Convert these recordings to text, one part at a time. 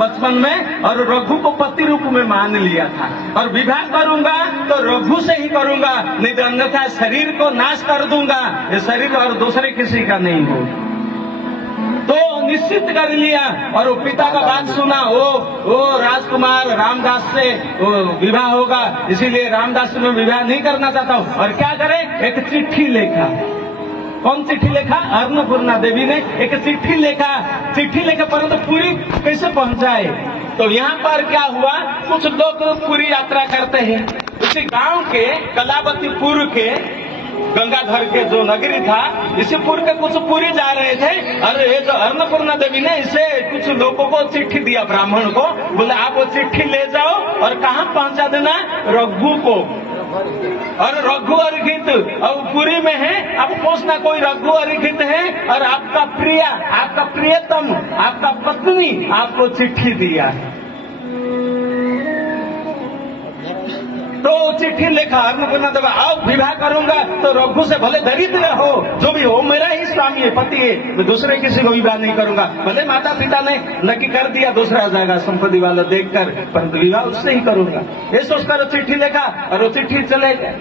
बचपन में, और रघु को पति रूप में मान लिया था, और विवाह करूंगा तो रघु से ही करूंगा, नहीं तो अन्यथा शरीर को नाश कर दूंगा, ये शरीर और दूसरे किसी का नहीं हो। तो निश्चित कर लिया, और वो पिता का बात सुना, वो राजकुमार रामदास से विवाह होगा, इसीलिए रामदास से मैं विवाह नहीं करना चाहता हूँ। और क्या करे, एक चिट्ठी लिखा। कौन चिट्ठी लिखा? अन्नपूर्णा देवी ने एक चिट्ठी लिखा। चिट्ठी लिखे परंतु पुरी कैसे पहुंचाए? तो यहाँ पर क्या हुआ, कुछ लोग पूरी यात्रा करते हैं, उसी गांव के कलावतीपुर के गंगाधर के जो नगरी था, इसी पुर के कुछ पुरी जा रहे थे, और ये जो अन्नपूर्णा देवी ने इसे कुछ लोगों को चिट्ठी दिया, ब्राह्मण को, बोले आप वो चिट्ठी ले जाओ और कहाँ पहुंचा देना? रघु को। और रघु अर्घित और पुरी में है, आप पूछना कोई रघु अर्घित है और आपका प्रिया, आपका प्रियतम, आपका पत्नी आपको चिट्ठी दिया है। तो चिट्ठी लिखा, अन्नपूर्णा देवी आओ विवाह करूंगा तो रघु से भले दरिद्र हो, जो भी हो, मेरा ही स्वामी है, पति है, मैं दूसरे किसी को विवाह नहीं करूंगा। भले माता पिता ने नक्की कर दिया दूसरा जाएगा संपत्ति वाला देखकर, परंतु विवाह उससे ही करूंगा, ये सोचकर चिट्ठी लिखा और वो चिट्ठी चले गए।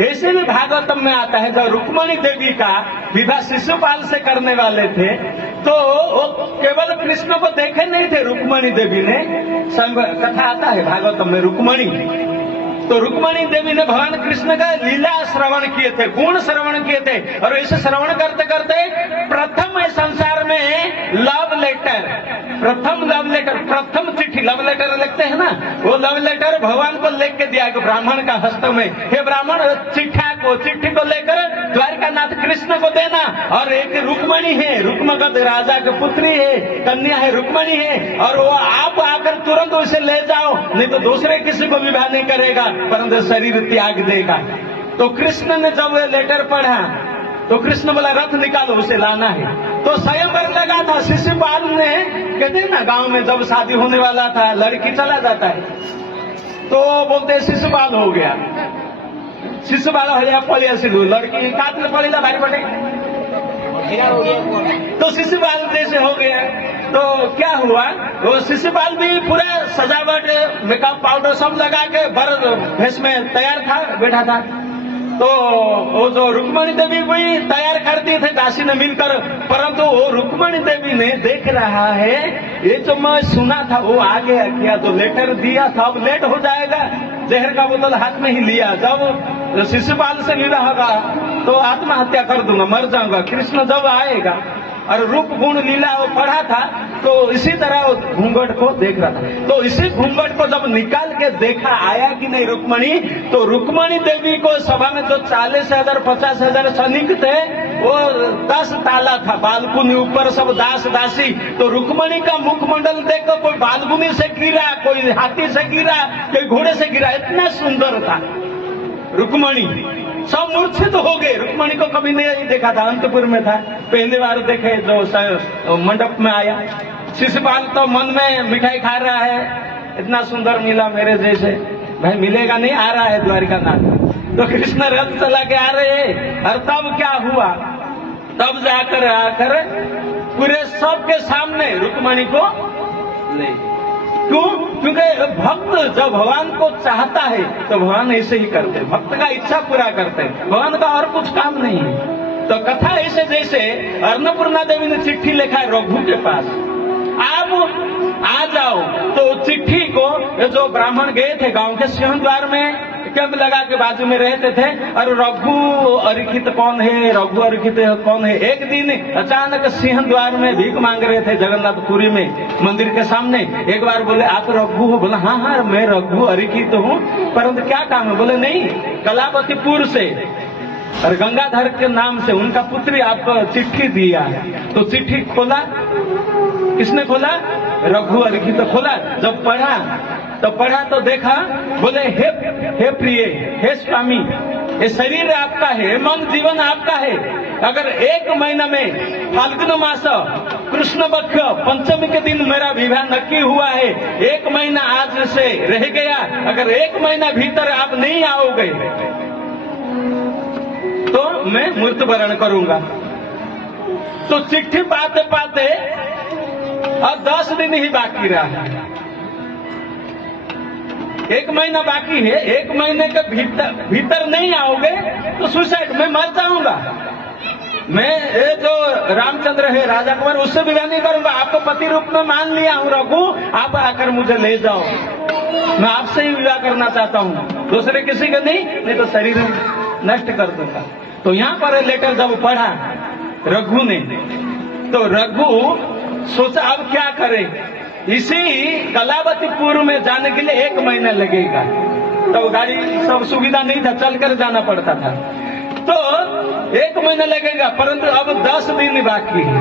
ऐसे भी भागवतम में आता है, जब रुक्मणी देवी का विवाह शिशुपाल से करने वाले थे, तो वो केवल कृष्ण को देखे नहीं थे रुक्मणी देवी ने, कथा आता है भागवतम में रुक्मणी, तो रुक्मणी देवी ने भगवान कृष्ण का लीला श्रवण किए थे, गुण श्रवण किए थे, और इसे श्रवण करते करते प्रथम संसार में लव लेटर, प्रथम लव लेटर, प्रथम चिट्ठी, लव लेटर लिखते हैं ना, वो लव लेटर भगवान को लिख के दिया ब्राह्मण का हस्त में, हे ब्राह्मण चिट्ठी को लेकर द्वारकानाथ कृष्ण को देना, और एक रुक्मणी है, रुक्मगध राजा की पुत्री है, कन्या है, रुक्मणी है, और वो आप आकर तुरंत उसे ले जाओ, नहीं तो दूसरे किसी को विवाह नहीं करेगा, परंतु शरीर त्याग देगा। तो कृष्ण ने जब वो लेटर पढ़ा तो कृष्ण बोला रथ निकालो, उसे लाना है। तो स्वयंवर लगा था, शिशुपाल ने, कहते ना गांव में जब शादी होने वाला था लड़की चला जाता है, तो बोलते शिशुपाल हो गया, शिशुपाल हो पड़िया, लड़की काटने पड़ेगा भारी पड़े, तो शिशुपाल जैसे हो गया। तो क्या हुआ, वो शिशुपाल भी पूरा सजावट, मेकअप पाउडर सब लगा के बर भेष में तैयार था, बैठा था। तो वो जो रुक्मणी देवी भी तैयार करती थे दासी ने मिलकर, परंतु वो रुक्मणी देवी ने देख रहा है, ये जो मैं सुना था वो आ गया क्या, तो लेटर दिया था, अब लेट हो जाएगा, जहर का बोतल हाथ में ही लिया, जब शिशुपाल से विवाह होगा तो आत्महत्या कर दूंगा, मर जाऊंगा, कृष्ण जब आएगा। और रूप गुण लीला वो पढ़ा था, तो इसी तरह वो घूंघट को देख रहा था। तो इसी घूंघट को जब निकाल के देखा आया कि नहीं रुक्मणी, तो रुक्मणी देवी को सभा में जो 40,000 50,000 सैनिक थे, वो 10 ताला था, बालकुनी ऊपर सब दास दासी। तो रुक्मणी का मुखमंडल देखकर कोई बालकुनी से गिरा, कोई हाथी से गिरा, कोई घोड़े से गिरा, इतना सुंदर था रुक्मणी, सब मूर्छित हो गए। रुक्मणी को कभी नहीं देखा था, अंतपुर में था, पहली बार देखे जो मंडप में आया। शिशुपाल तो मन में मिठाई खा रहा है, इतना सुंदर मिला मेरे जैसे, भाई मिलेगा नहीं, आ रहा है द्वारिकानाथ। तो कृष्ण रथ चला के आ रहे हैं, और तब क्या हुआ, तब जाकर आकर पूरे सबके सामने रुक्मणी को ले। क्यों? क्योंकि भक्त जब भगवान को चाहता है तो भगवान ऐसे ही करते हैं, भक्त का इच्छा पूरा करते हैं, भगवान का और कुछ काम नहीं है। तो कथा ऐसे जैसे अन्नपूर्णा देवी ने चिट्ठी लिखा है रघु के पास, आप आ जाओ। तो चिट्ठी को जो ब्राह्मण गए थे गांव के सिंहद्वार में कैंप लगा के बाजू में रहते थे, और रघु अरिखित कौन है, रघु अरिखित कौन है। एक दिन अचानक सिंहद्वार में भीख मांग रहे थे जगन्नाथपुरी में मंदिर के सामने। एक बार बोले आप रघु हो? बोला हाँ हाँ मैं रघु अरिखित हूँ, परंतु क्या काम है? बोले नहीं, कलावतीपुर से और गंगाधर के नाम से उनका पुत्री आपको चिट्ठी दिया है। तो चिट्ठी खोला, किसने खोला? रघु अरिखित तो खोला। जब पढ़ा तो देखा, बोले हे प्रिय, हे स्वामी, ये शरीर आपका है, मन जीवन आपका है। अगर 1 महीना में फाल्गुन मास कृष्ण पक्ष पंचमी के दिन मेरा विवाह नक्की हुआ है, 1 महीना आज से रह गया, अगर 1 महीना भीतर आप नहीं आओगे तो मैं मृत्यु वरण करूंगा। तो चिट्ठी पाते पाते अब 10 दिन ही बाकी रहा, 1 महीना बाकी है। 1 महीने के भीतर नहीं आओगे तो सुसाइड, मैं मर जाऊंगा। मैं ये जो रामचंद्र है राजा कुमार, उससे विवाह नहीं करूंगा। आपको पति रूप में मान लिया हूं रघु, आप आकर मुझे ले जाओ, मैं आपसे ही विवाह करना चाहता हूं, दूसरे किसी का नहीं तो शरीर नष्ट कर दूंगा। तो यहाँ पर लेटर जब पढ़ा रघु ने, तो रघु सोचा अब क्या करे। इसी कलावतीपुर में जाने के लिए 1 महीना लगेगा, तो गाड़ी सब सुविधा नहीं था, चलकर जाना पड़ता था। तो 1 महीना लगेगा, परंतु अब 10 दिन बाकी है,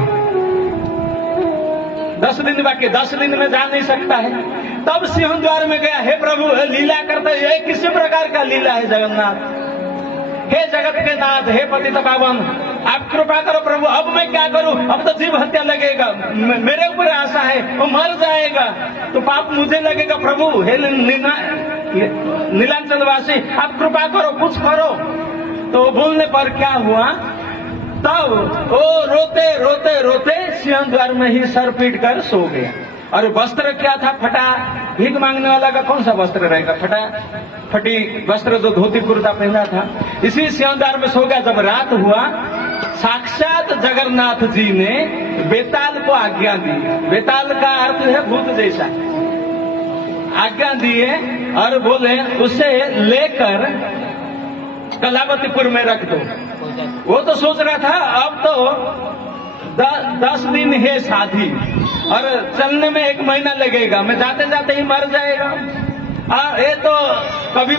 10 दिन बाकी, 10 दिन में जा नहीं सकता है। तब सिंहद्वार में गया, हे प्रभु लीला करते, ये किसी प्रकार का लीला है जगन्नाथ, हे जगत के नाथ, हे पतित पावन, आप कृपा करो प्रभु, अब मैं क्या करूं, अब तो जीव हत्या लगेगा, मेरे ऊपर आशा है, वो मर जाएगा तो पाप मुझे लगेगा। प्रभु हे नीलांचल वासी, आप कृपा करो, कुछ करो। तो बोलने पर क्या हुआ, तब वो रोते रोते रोते सिंहद्वार में ही सर पीट कर सो गया। और वस्त्र क्या था, फटा, भीख मांगने वाला का कौन सा वस्त्र रहेगा, फटी वस्त्र जो धोती कुर्ता पहना था, इसी सिंहद्वार में सो गया। जब रात हुआ, साक्षात जगन्नाथ जी ने बेताल को आज्ञा दी, बेताल का अर्थ है भूत जैसा, आज्ञा दिए और बोले उसे लेकर कलावतीपुर में रख दो। वो तो सोच रहा था अब तो 10 दिन है शादी और चलने में 1 महीना लगेगा, मैं जाते जाते ही मर जाएगा, ये तो कभी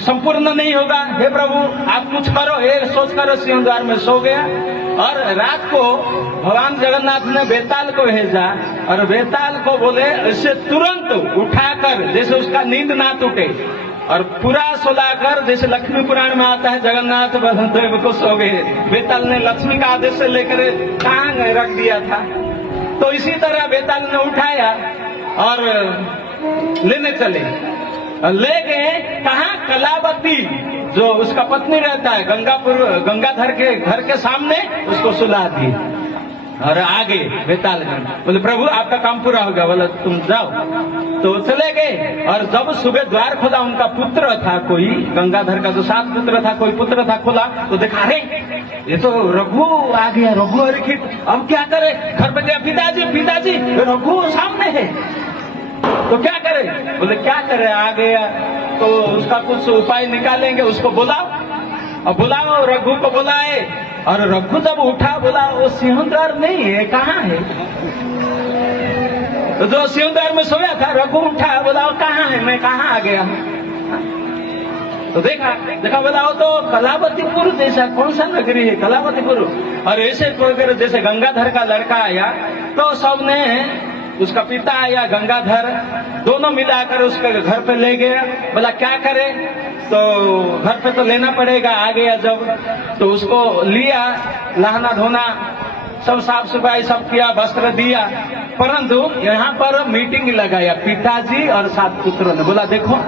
संपूर्ण नहीं होगा, हे प्रभु आप कुछ करो, ये सोच कर सिंहद्वार में सो गया। और रात को भगवान जगन्नाथ ने बेताल को भेजा और बेताल को बोले इसे तुरंत उठाकर, जैसे उसका नींद ना टूटे, और पूरा सुलाकर, जैसे लक्ष्मी पुराण में आता है जगन्नाथ बलदेव को सो गए, बेताल ने लक्ष्मी का आदेश से लेकर टांग रख दिया था। तो इसी तरह बेताल ने उठाया और लेने चले, ले गए कहाँ, कलावती जो उसका पत्नी रहता है गंगाधर के घर के सामने, उसको सुला दी और आगे बेताल बोले प्रभु आपका काम पूरा हो गया, बोले तुम जाओ। तो चले गए और जब सुबह द्वार खोला, उनका पुत्र था कोई, गंगाधर का जो 7 पुत्र था, कोई पुत्र था, खोला तो देखा अरे ये तो रघु आ गया, रघु अरिखित, अब क्या करे। घर पे गया, पिताजी रघु सामने है, तो क्या करे, बोले क्या करे, आ गया तो उसका कुछ उपाय निकालेंगे, उसको बुलाओ। और बुलाओ, रघु को बुलाए और रघु जब उठा बोला वो सिंहद्वार नहीं है, कहाँ है। तो जो सिंहद्वार में सोया था, रघु उठा बोला कहाँ है, मैं कहाँ आ गया। तो देखा बोला वो तो कलावतीपुर जैसा, कौन सा नगरी है कलावतीपुर। और ऐसे जैसे गंगाधर का लड़का आया तो सबने, उसका पिता आया, गंगाधर, दोनों मिलाकर उसके घर पे ले गया। बोला क्या करे, तो घर पे तो लेना पड़ेगा। आ गया जब तो उसको लिया, नहाना धोना सब साफ सफाई सब किया, वस्त्र दिया। परंतु यहाँ पर मीटिंग लगाया पिताजी और 7 पुत्रों ने। बोला देखो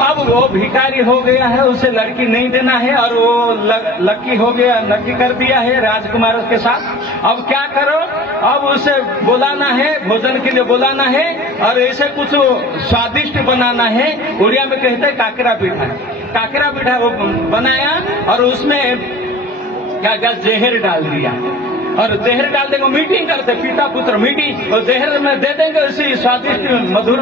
अब वो भिखारी हो गया है, उसे लड़की नहीं देना है, और वो लकी हो गया, नक्की कर दिया है राजकुमार के साथ। अब क्या करो, अब उसे बुलाना है, भोजन के लिए बुलाना है और ऐसे कुछ स्वादिष्ट बनाना है। उड़िया में कहते हैं काकरा पीठा वो बनाया और उसमें क्या जहर डाल दिया। और जहर डाल देंगे, मीटिंग करते पिता पुत्र मीटिंग, और जहर में दे देंगे उसी स्वादिष्ट मधुर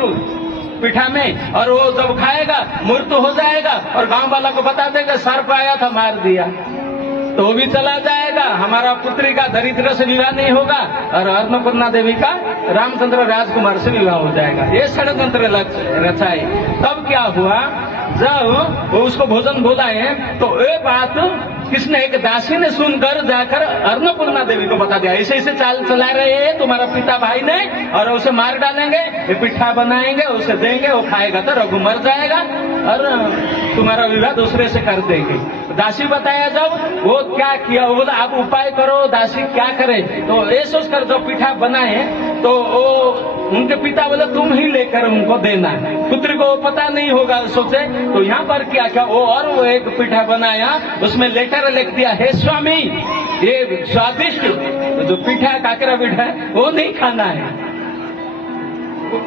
पिठा में, और वो जब खाएगा मृत्यु हो जाएगा और गांव वाला को बता देगा सर्प आया था मार दिया, तो वो भी चला जाएगा। हमारा पुत्री का दरिद्र से विवाह नहीं होगा और अन्नपूर्णा देवी का रामचंद्र राजकुमार से विवाह हो जाएगा। ये षड्यंत्र रचाए। तब क्या हुआ, जब वो उसको भोजन बुलाए तो ये बात किसने, एक दासी ने सुनकर जाकर अन्नपूर्णा देवी को बता दिया, ऐसे चाल चला रहे हैं तुम्हारा पिता भाई ने, और उसे मार डालेंगे, ये पिठा बनाएंगे, उसे देंगे, वो खाएगा तो रघु मर जाएगा और तुम्हारा विवाह दूसरे से कर देंगे। दासी बताया जब, वो क्या किया, वो बोला आप उपाय करो। दासी क्या करे, तो ये सोचकर जब पिठा बनाए तो वो उनके पिता बोले तुम ही लेकर उनको देना, पुत्री को पता नहीं होगा सोचे। तो यहाँ पर क्या क्या वो एक पिठा बनाया, उसमें लेटर लिख दिया, हे स्वामी ये स्वादिष्ट जो पिठा काकरा पिठा है वो नहीं खाना है,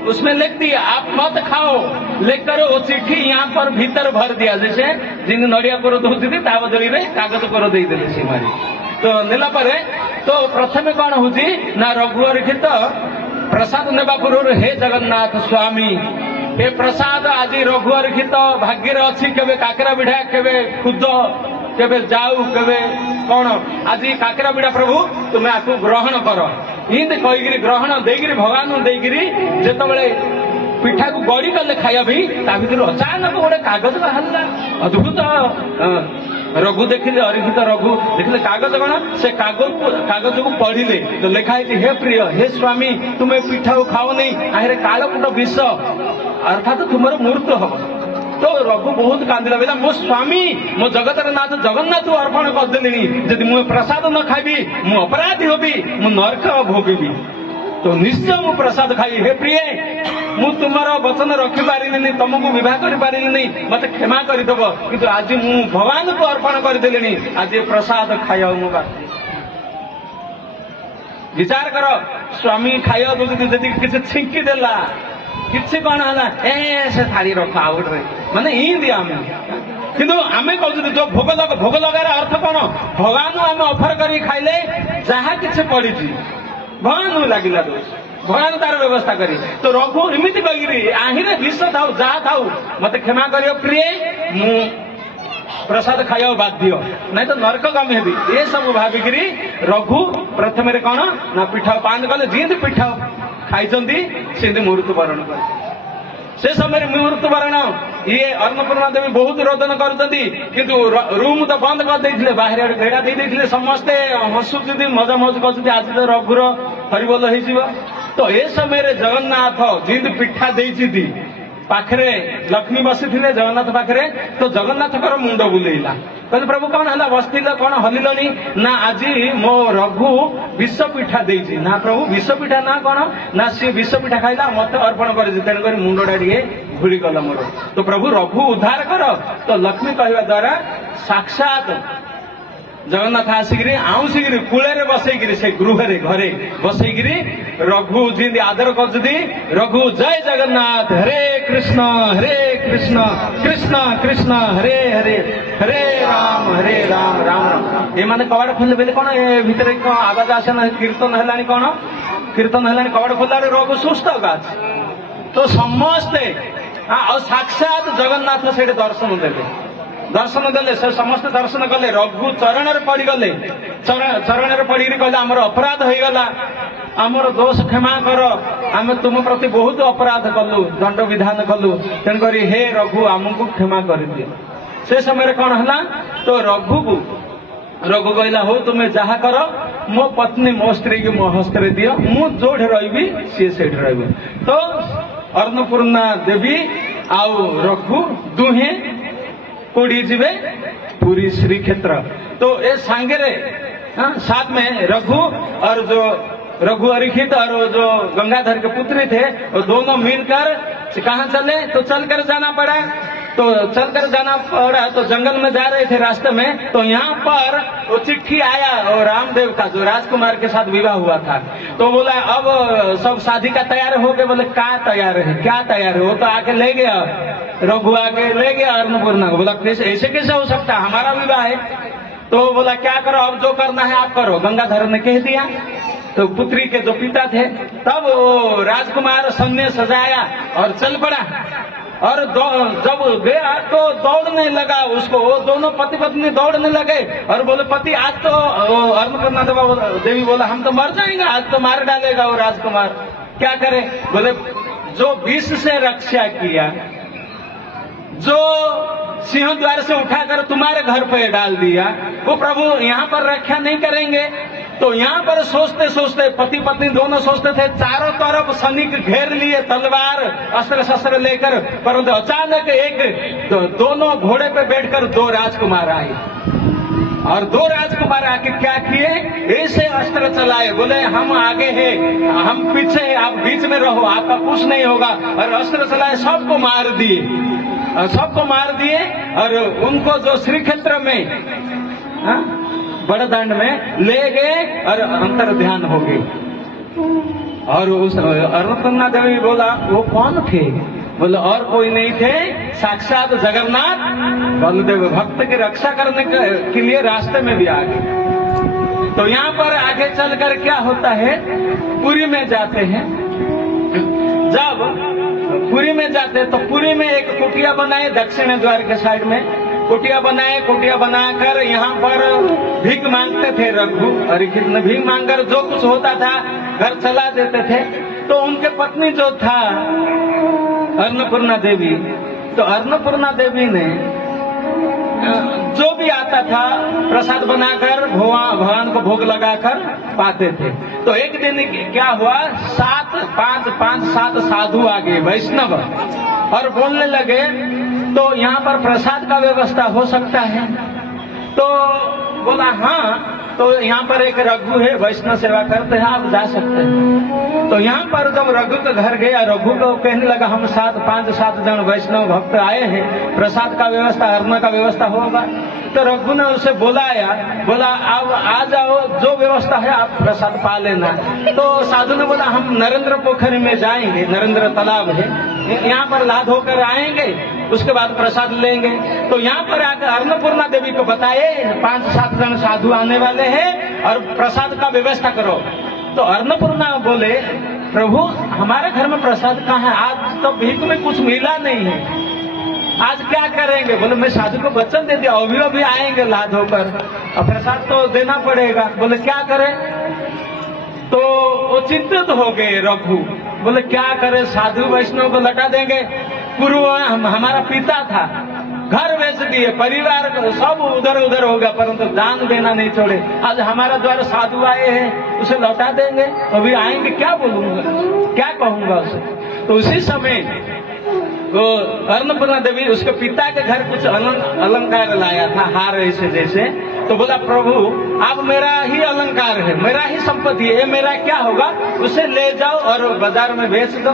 उसमें लिख दिया आप मत खाओ, लेकर वो चिट्ठी यहाँ पर भीतर भर दिया, जैसे जिन नड़िया कोर दौती ता बदली रे कागज कोर देदेले से मारी तो नेला परे तो प्रथमे कौन हूँ ना रघुअरिखित प्रसाद नेबा पूर्व हे जगन्नाथ स्वामी ए प्रसाद आज रघुअरिखित भाग्य अच्छी केवे काकरा बिढ़ा केवे खुद केवे जाऊ केवे कौन आज काकरा बिढ़ा प्रभु तुम्हें आपको ग्रहण कर इंद कहीकि ग्रहण देकिरी भगवान देकिरी जेतबेले पिठा को गड़ी कले खाया भी ता भीतर अचानक गोटे कागज बाहर अद्भुत रघु देखिले अरिखित रघु देखिले कागज कौन से कागज को पढ़िले तो लिखा है हे प्रिय हे स्वामी तुम्हें पिठा को खाओ नहीं आहरे कालकूट विष अर्थात तुम्हारे मृत्यु हम। तो रघु बहुत कांदिला बोला मो स्वामी मो जगतर नाथ जगन्नाथ अर्पण करदेली जदि मुझे प्रसाद न खाइबी मु अपराधी होबी मु नरक भोगीबी तो निश्चय मु प्रसाद खाई हे प्रिय मु तुम्हारा वचन रखी पारिनी तुमको विवाह कर पारिनी मत क्षमा करदेव किंतु आज मु भगवान को अर्पण करदेली आज प्रसाद खाया मु विचार कर स्वामी खाया जदि किसी छिंकी देला किसी कौन है से थाली रख आउट माने इंदी आम किंतु आमे कहते जो भोग लगार अर्थ कौन भगवान आम ऑफर कर खाइले जहाँ किसी पड़ी भगवान लगिला दोष भगवान तार व्यवस्था करी तो रघु एमती कही आहिरे विष थाऊ जहाँ थाऊ मत क्षमा कर प्रिय मु प्रसाद खाया बाध्य नहीं तो नरकगामी हेबी ये सब भाविकी रघु प्रथम कौन ना पिठा पान कले जी पिठा खाई से मृत्युवरण कर से समय मृत्युवरण ये अन्नपूर्णा देवी बहुत रोदन कर रूम तो बंद कर देते बाहर आड़े भेड़ा दे समस्ते हसुच्च मजा मौज कर आज तो रघुर हरिबोल हो तो ये समय जगन्नाथ जिंद पिठा दे पाखरे लक्ष्मी बसी थे जगन्नाथ पाखरे तो जगन्नाथ मुंड बुलेला कहते प्रभु कौन है बसथिल कौन हलिलनी ना आज मो रघु विष पिठा देछि ना प्रभु विष पिठा ना कौन ना सी विष पिठा खाइला मत अर्पण कर तेणुक मुंडा टे घुड़ी गला मोर तो प्रभु रघु उद्धार कर तो लक्ष्मी कहवा द्वारा साक्षात जगन्नाथ आसिकी आउसिकी कूल बसईकि से गृह घरे बसईकि रघु जी आदर कर रघु जय जगन्नाथ हरे कृष्ण कृष्ण कृष्ण हरे हरे हरे राम राम राम ये माने कबाड़ खोल बेले कौन ए भितर आवाज आसे ना कीर्तन है कौन कीर्तन है कबाड़ खोल रघु सुस्थ गाछ तो समस्ते साक्षात जगन्नाथ से दर्शन देले से समस्त दर्शन कले रघु चरण पड़गले चरण पड़ी कहले आमर अपराध हो गला आमर दोष क्षमा कर आम तुम प्रति बहुत अपराध कलु दंड विधान कलु तेणुक हे रघु आमको क्षमा कर दिए से समय कौन है तो रघु कहला हो तुम्हें जहा कर मो पत्नी मो स्त्री की मो हस्ते दियो मु जोड़े रही सी से रही तो अन्नपूर्णा देवी आउ रघु दुहे कोड़ी जीवे पूरी श्री क्षेत्र तो ये सांगेरे साथ में रघु और जो रघु अरिखित और जो गंगाधर के पुत्री थे वो दोनों मिलकर कहाँ चले तो चलकर जाना पड़ा तो चलकर जाना पड़ा तो जंगल में जा रहे थे रास्ते में तो यहाँ पर वो चिट्ठी आया और रामदेव का जो राजकुमार के साथ विवाह हुआ था तो बोला अब सब शादी का तैयार हो गए बोले क्या तैयार है वो तो आके ले गया रघु आके ले गया अन्नपूर्णा को बोला ऐसे कैसे हो सकता है हमारा विवाह है तो बोला क्या करो अब जो करना है आप करो गंगाधर ने कह दिया तो पुत्री के जो पिता थे तब वो राजकुमार सन्ने सजाया और चल पड़ा और जब गया तो दौड़ने लगा उसको वो दोनों पति पत्नी दौड़ने लगे और बोले पति आज तो अन्नपूर्णा देवी बोला हम तो मर जाएंगे आज तो मार डालेगा वो राजकुमार क्या करे बोले जो विष से रक्षा किया जो सिंह द्वार से उठाकर तुम्हारे घर पे डाल दिया वो प्रभु यहाँ पर रक्षा नहीं करेंगे तो यहाँ पर सोचते सोचते पति पत्नी दोनों सोचते थे चारों तरफ सैनिक घेर लिए तलवार अस्त्र शस्त्र लेकर परंतु अचानक एक दोनों घोड़े पे बैठकर दो राजकुमार आए और दो राजकुमार आके क्या किए ऐसे अस्त्र चलाए बोले हम आगे हैं हम पीछे हैं आप बीच में रहो आपका कुछ नहीं होगा और अस्त्र चलाए सबको मार दिए और उनको जो श्री क्षेत्र में बड़दांड में ले गए और अंतर ध्यान हो गए और उस अन्नपूर्णा देवी बोला वो कौन थे? बोले और कोई नहीं थे, साक्षात जगन्नाथ बलदेव, भक्त की रक्षा करने के लिए रास्ते में भी आ गए। तो यहाँ पर आगे चलकर क्या होता है, पुरी में जाते हैं। जब पुरी में जाते तो पुरी में एक कुटिया बनाए, दक्षिण द्वार के साइड में कुटिया बनाए। कुटिया बनाकर यहाँ पर भीख मांगते थे रघु, और कितने भीख मांगकर जो कुछ होता था घर चला देते थे। तो उनके पत्नी जो था अन्नपूर्णा देवी, तो अन्नपूर्णा देवी ने जो भी आता था प्रसाद बनाकर भगवान को भोग लगाकर पाते थे। तो एक दिन क्या हुआ, 7 साधु आ गए वैष्णव और बोलने लगे तो यहाँ पर प्रसाद का व्यवस्था हो सकता है? तो बोला हाँ, तो यहाँ पर एक रघु है, वैष्णव सेवा करते हैं, आप जा सकते हैं। तो यहाँ पर जब रघु के घर गया, रघु को कहने लगा हम 5-7 जन वैष्णव भक्त आए हैं, प्रसाद का व्यवस्था, अन्न का व्यवस्था होगा। तो रघु ने उसे बुलाया, बोला अब आ जाओ, जो व्यवस्था है आप प्रसाद पा लेना। तो साधु ने बोला हम नरेंद्र पोखरी में जाएंगे, नरेंद्र तालाब है, यहाँ पर लाद होकर आएंगे, उसके बाद प्रसाद लेंगे। तो यहाँ पर आकर अन्नपूर्णा देवी को बताए 5-7 जन साधु आने वाले हैं और प्रसाद का व्यवस्था करो। तो अन्नपूर्णा बोले प्रभु हमारे घर में प्रसाद कहाँ है, आज तो भीख में कुछ मिला नहीं है, आज क्या करेंगे? बोले मैं साधु को वचन दे दिया, अभी आएंगे लाद होकर, और प्रसाद तो देना पड़ेगा। बोले क्या करें? तो वो चिंतित हो गए रघु, बोले क्या करें, साधु वैष्णव को लटा देंगे, पूर्व हमारा पिता था, घर बेच दिए, परिवार सब उधर उधर हो गया, परंतु दान देना नहीं छोड़े। आज हमारा द्वारा साधु आए हैं, उसे लौटा देंगे, अभी आएंगे, क्या बोलूंगा, क्या कहूंगा उसे? तो उसी समय वो अन्नपूर्णा देवी उसके पिता के घर कुछ अलंकार लाया था, हार ऐसे जैसे। तो बोला प्रभु आप मेरा ही अलंकार है, मेरा ही संपत्ति है, ये मेरा क्या होगा, उसे ले जाओ और बाजार में बेच दो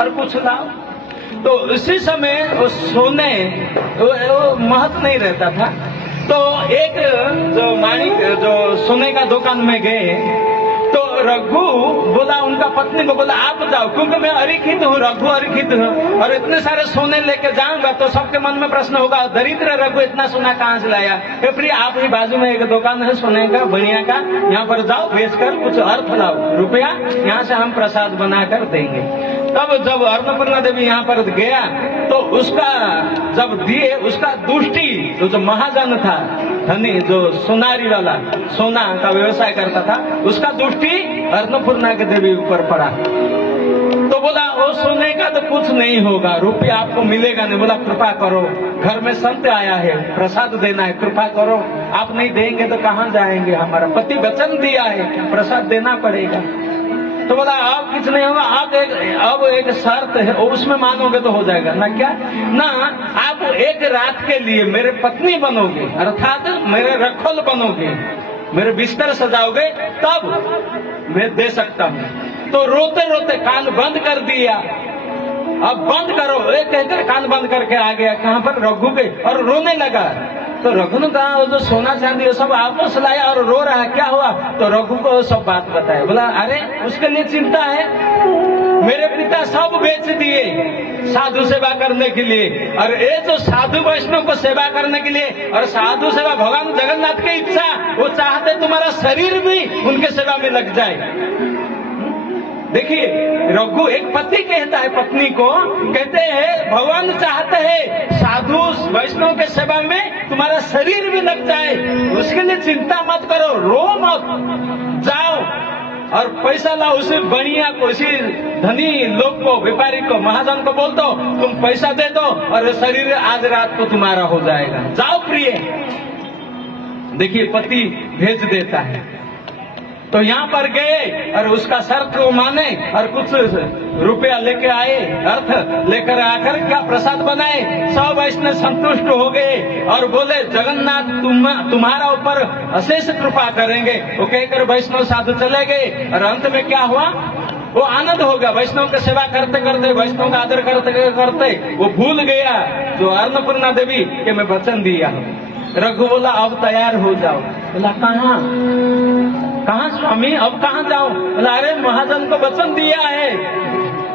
और कुछ लाओ। तो उसी समय वो सोने वो महत्व नहीं रहता था। तो एक जो माणिक जो सोने का दुकान में गए, तो रघु बोला उनका पत्नी को, बोला आप जाओ, क्योंकि मैं अरिखित हूँ, रघु अरिखित हूँ, और इतने सारे सोने लेके जाऊंगा तो सबके मन में प्रश्न होगा दरिद्र रघु इतना सोना कहाँ से लाया। प्रिय आप ही बाजू में एक दुकान है सोने का बढ़िया का, यहाँ पर जाओ, बेचकर कुछ अर्थ लाओ, रुपया, यहाँ से हम प्रसाद बनाकर देंगे। तब जब अन्नपूर्णा देवी यहाँ पर गया तो उसका जब दिए, उसका दुष्टि जो महाजन था, धनी, जो सोनारी वाला सोना का व्यवसाय करता था, उसका दृष्टि अन्नपूर्णा के देवी ऊपर पड़ा। तो बोला वो सोने का तो कुछ नहीं होगा, रुपया आपको मिलेगा नहीं। बोला कृपा करो, घर में संत आया है, प्रसाद देना है, कृपा करो, आप नहीं देंगे तो कहाँ जाएंगे, हमारा पति वचन दिया है, प्रसाद देना पड़ेगा। तो बोला अब कुछ नहीं होगा, अब एक शर्त है, उसमें मानोगे तो हो जाएगा ना। क्या ना, आप एक रात के लिए मेरे पत्नी बनोगे, अर्थात मेरे रखोल बनोगे, मेरे बिस्तर सजाओगे, तब मैं दे सकता हूँ। तो रोते रोते कान बंद कर दिया, अब बंद करो, एक कहकर कान बंद करके आ गया कहाँ पर, रघु के, और रोने लगा। तो रघु ने कहा वो जो सोना चांदी सब वापस लाया और रो रहा है, क्या हुआ? तो रघु को सब बात बताया। बोला अरे उसके लिए चिंता है, मेरे पिता सब बेच दिए साधु सेवा करने के लिए, और ये जो साधु वैष्णव को सेवा करने के लिए, और साधु सेवा भगवान जगन्नाथ की इच्छा, वो चाहते तुम्हारा शरीर भी उनके सेवा में लग जाए। देखिए रघु एक पति कहता है पत्नी को, कहते हैं भगवान चाहते हैं साधु वैष्णव के सेवा में तुम्हारा शरीर भी लग जाए, उसके लिए चिंता मत करो, रो मत, जाओ और पैसा लाओ, उसी बढ़िया को, उसी धनी लोग को, व्यापारी को, महाजन को बोल दो तुम पैसा दे दो और शरीर आज रात को तुम्हारा हो जाएगा, जाओ प्रिय। देखिए पति भेज देता है। तो यहाँ पर गए और उसका शर्त को माने और कुछ रुपया लेके आए, अर्थ लेकर आकर क्या प्रसाद बनाए, सब वैष्णव संतुष्ट हो गए और बोले जगन्नाथ तुम्हारा ऊपर अशेष कृपा करेंगे। वो कहकर वैष्णव साधु चले गए और अंत में क्या हुआ, वो आनंद हो गया। वैष्णव की सेवा करते करते, वैष्णव का आदर करते करते वो भूल गया जो अन्नपूर्णा देवी के मैं वचन दिया। रघु बोला अब तैयार हो जाओ। बोला कहाँ? कहाँ स्वामी, अब कहाँ जाऊं? बोला अरे महाजन को वचन दिया है,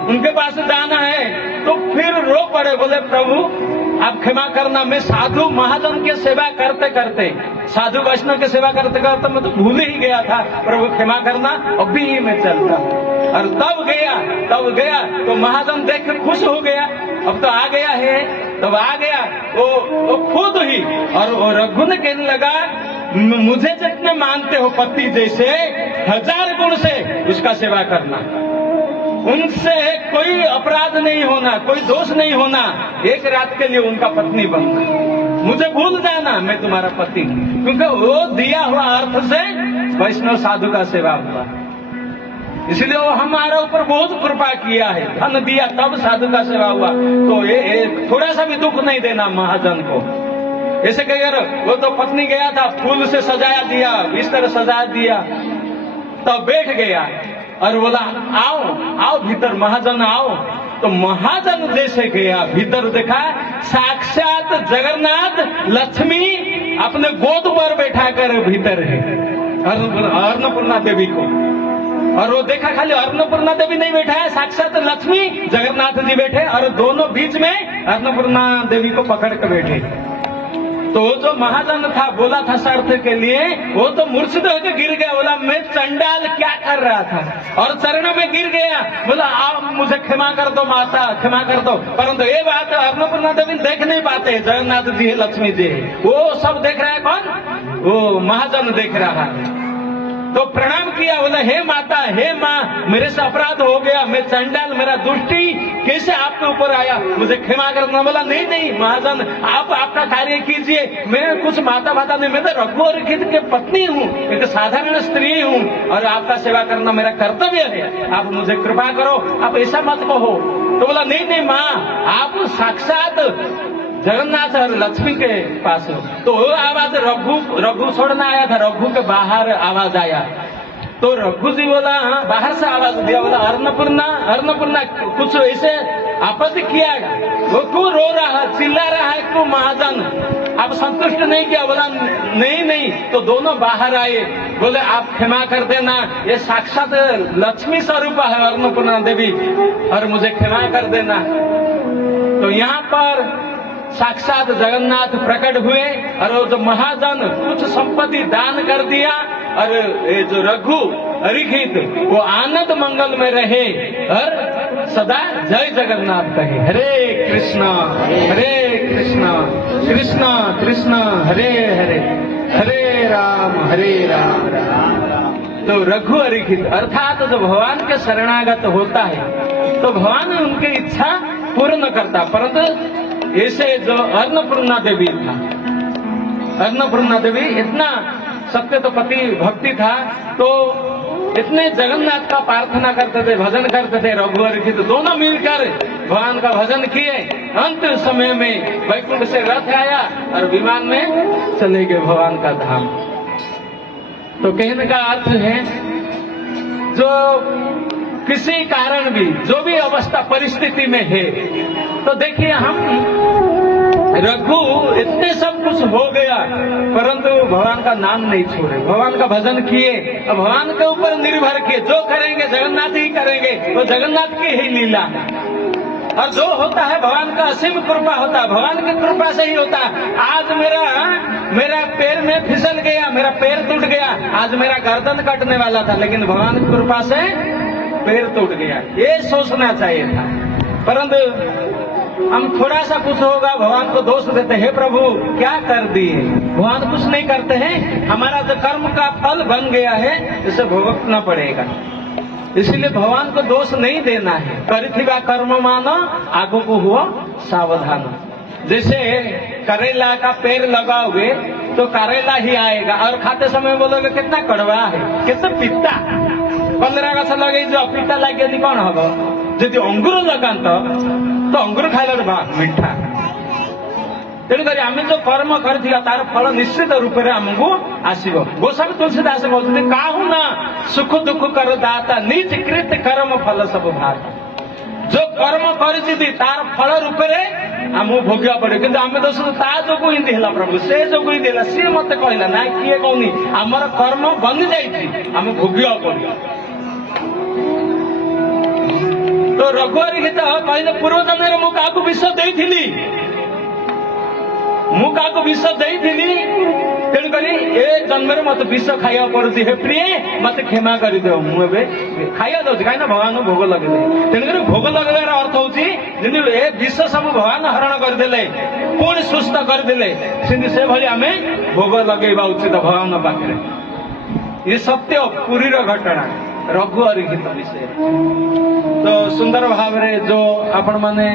उनके पास जाना है। तो फिर रो पड़े, बोले प्रभु आप क्षमा करना, मैं साधु महाजन की सेवा करते करते, साधु वैष्णव की सेवा करते करते मैं तो भूल ही गया था, प्रभु क्षमा करना, अभी ही मैं चलता। और तब गया तो महाजन देख के खुश हो गया, अब तो आ गया है। तब आ गया वो खुद ही, और वो रघु ने कहने लगा मुझे जितने मानते हो पति जैसे 1000 गुण से उसका सेवा करना, उनसे कोई अपराध नहीं होना, कोई दोष नहीं होना, एक रात के लिए उनका पत्नी बनना, मुझे भूल जाना मैं तुम्हारा पति, क्योंकि वो दिया हुआ अर्थ से वैष्णव साधु का सेवा हुआ, इसलिए वो हमारा ऊपर बहुत कृपा किया है, धन दिया तब साधु का सेवा हुआ। तो ये थोड़ा सा भी दुख नहीं देना महाजन को। ऐसे कही अगर वो तो पत्नी गया था, फूल से सजाया दिया, बिस्तर सजा दिया, तब बैठ गया और बोला आओ आओ भीतर, महाजन आओ। तो महाजन जैसे गया भीतर, देखा साक्षात जगन्नाथ लक्ष्मी अपने गोद पर बैठा कर भीतर है, अन्नपूर्णा देवी को। और वो देखा खाली अन्नपूर्णा देवी नहीं बैठा है, साक्षात लक्ष्मी जगन्नाथ जी बैठे, और दोनों बीच में अन्नपूर्णा देवी को पकड़ कर बैठे। तो वो जो महाजन था, बोला था शर्त के लिए, वो तो मूर्छित होकर गिर गया, बोला मैं चंडाल क्या कर रहा था, और चरणों में गिर गया, बोला आप मुझे क्षमा कर दो माता, क्षमा कर दो। परंतु ये बात अन्नपूर्णा देवी देख नहीं पाते, जगन्नाथ जी है, लक्ष्मी जी है, वो सब देख रहा है कौन? वो महाजन देख रहा है। तो प्रणाम किया, बोला हे माता, हे माँ, मेरे से अपराध हो गया, मैं चंडाल, मेरा दुष्टि कैसे आपके ऊपर आया, मुझे क्षमा करना। बोला नहीं नहीं महाजन, आप आपका कार्य कीजिए, मैं कुछ माता भाता नहीं, मैं तो रघुवर की पत्नी हूँ, एक साधारण स्त्री हूँ, और आपका सेवा करना मेरा कर्तव्य है, आप मुझे कृपा करो, आप ऐसा मत कहो। तो बोला नहीं नहीं माँ, आप साक्षात जगन्नाथ और लक्ष्मी के पास हो। तो वो आवाज रघु छोड़ना आया था, रघु के बाहर आवाज आया। तो रघु जी बोला हाँ, बाहर से आवाज दिया, बोला अन्नपूर्णा कुछ ऐसे आपत्ति किया, वो क्यों रो रहा है, चिल्ला रहा है क्यों महाजन, आप संतुष्ट नहीं किया? बोला नहीं। तो दोनों बाहर आए, बोले आप क्षमा कर देना, ये साक्षात लक्ष्मी स्वरूप है अन्नपूर्णा देवी, और मुझे क्षमा कर देना। तो यहाँ पर साक्षात जगन्नाथ प्रकट हुए, और वो जो महाजन कुछ संपत्ति दान कर दिया, और ये जो रघु अरिखित वो आनंद मंगल में रहे, और सदा जय जगन्नाथ कहे। हरे कृष्णा कृष्णा कृष्णा हरे हरे, हरे राम राम। तो रघु अरिखित अर्थात जो भगवान के शरणागत होता है तो भगवान उनकी इच्छा पूर्ण करता। परंतु ऐसे जो अन्नपूर्णा देवी था, अन्नपूर्णा देवी इतना सत्य तो पति भक्ति था, तो इतने जगन्नाथ का प्रार्थना करते थे, भजन करते थे, रघुवर की, तो दोनों मिलकर भगवान का भजन किए। अंत समय में वैकुंठ से रथ आया और विमान में चले गए भगवान का धाम। तो कहने का अर्थ है, जो किसी कारण भी जो भी अवस्था परिस्थिति में है, तो देखिए हम रघु इतने सब कुछ हो गया, परंतु भगवान का नाम नहीं छोड़े, भगवान का भजन किए, और भगवान के ऊपर निर्भर किए, जो करेंगे जगन्नाथ ही करेंगे, तो जगन्नाथ की ही लीला है। और जो होता है भगवान का असीम कृपा होता है, भगवान की कृपा से ही होता है। आज मेरा पैर में फिसल गया, मेरा पैर टूट गया, आज मेरा गर्दन कटने वाला था, लेकिन भगवान की कृपा से पैर टूट गया, ये सोचना चाहिए था। परंतु हम थोड़ा सा कुछ होगा भगवान को दोष देते हैं, प्रभु क्या कर दिए, भगवान कुछ नहीं करते हैं, हमारा जो कर्म का फल बन गया है इसे भुगतना पड़ेगा। इसलिए भगवान को दोष नहीं देना है। परिथिवा कर्म मानो आगो को हुआ सावधान। जैसे करेला का पेड़ लगाओगे तो करेला ही आएगा, और खाते समय बोलोगे कितना कड़वा है, कितना पिता, 15 गछ लगे जो पिता लगे कौन हम। जदि अंगूर लगान तो अंगूर खाइल बा मिठा। तेणुक आम जो कर्म कर तार फल निश्चित रूप से आमको आसो। गोस्वामी तुलसीदास कहते काहू ना सुख दुख कर दाता, निज कृत कर्म फल सब भाता। जो कर्म कर तार फल रूप आमको भोगिया पड़े कि आम तो ता जो हिंदी है प्रभु से जो हिंदी है सी मत कहला ना किए कहनी आमर कर्म बंदी जाइए आम भोगिया पड़े। तो रघुवर गीत कहले पूर्व जन्म मु क्या विष देती मुझे विष देती तेणुक ए जन्म मत विष खाया पड़ुची हे प्रिय मत क्षमा करद मुझे खाया दौर कहीं भगवान भोग लगे तेणुक भोग लगेबार अर्थ हूँ जमी ए विष सब भगवान हरण करदे पुणी सुस्थ करदे से भाई आम भोग लगेबा उचित भगवान पाखे। ये सत्य पुरी घटना रघुवर गीत विषय। तो सुंदर भाव जो आपण माने